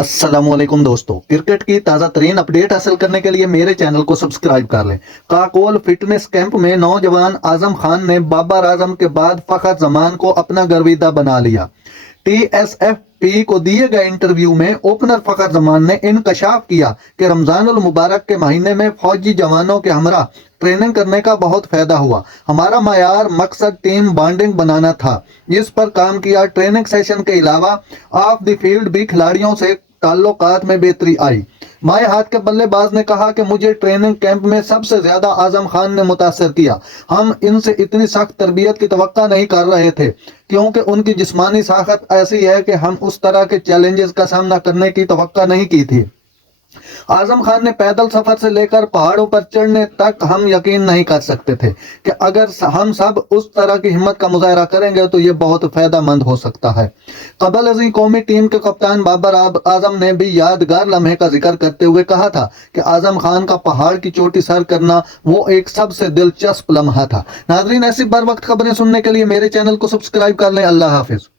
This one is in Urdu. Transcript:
السلام علیکم دوستو، کرکٹ کی تازہ ترین اپڈیٹ حاصل کرنے کے لیے میرے چینل کو سبسکرائب کر لیں۔ کاکول فٹنس کیمپ میں نوجوان اعظم خان نے بابر اعظم کے بعد فخر زمان کو اپنا گرویدہ بنا لیا۔ ٹی ایس ایف پی کو دیے گئے انٹرویو میں اوپنر فخر زمان نے انکشاف کیا کہ رمضان المبارک کے مہینے میں فوجی جوانوں کے ہمراہ ٹریننگ کرنے کا بہت فائدہ ہوا۔ ہمارا معیار مقصد ٹیم بانڈنگ بنانا تھا، جس پر کام کیا۔ ٹریننگ سیشن کے علاوہ آف دی فیلڈ بھی کھلاڑیوں سے تعلقات میں بہتری آئی۔ بائیں ہاتھ کے بلے باز نے کہا کہ مجھے ٹریننگ کیمپ میں سب سے زیادہ اعظم خان نے متاثر کیا۔ ہم ان سے اتنی سخت تربیت کی توقع نہیں کر رہے تھے، کیونکہ ان کی جسمانی ساخت ایسی ہے کہ ہم اس طرح کے چیلنجز کا سامنا کرنے کی توقع نہیں کی تھی۔ اعظم خان نے پیدل سفر سے لے کر پہاڑوں پر چڑھنے تک ہم یقین نہیں کر سکتے تھے کہ اگر ہم سب اس طرح کی ہمت کا مظاہرہ کریں گے تو یہ بہت فائدہ مند ہو سکتا ہے۔ قبل ازیں قومی ٹیم کے کپتان بابر اعظم نے بھی یادگار لمحے کا ذکر کرتے ہوئے کہا تھا کہ اعظم خان کا پہاڑ کی چوٹی سر کرنا وہ ایک سب سے دلچسپ لمحہ تھا۔ ناظرین، ایسی بر وقت خبریں سننے کے لیے میرے چینل کو سبسکرائب کر لیں۔ اللہ حافظ۔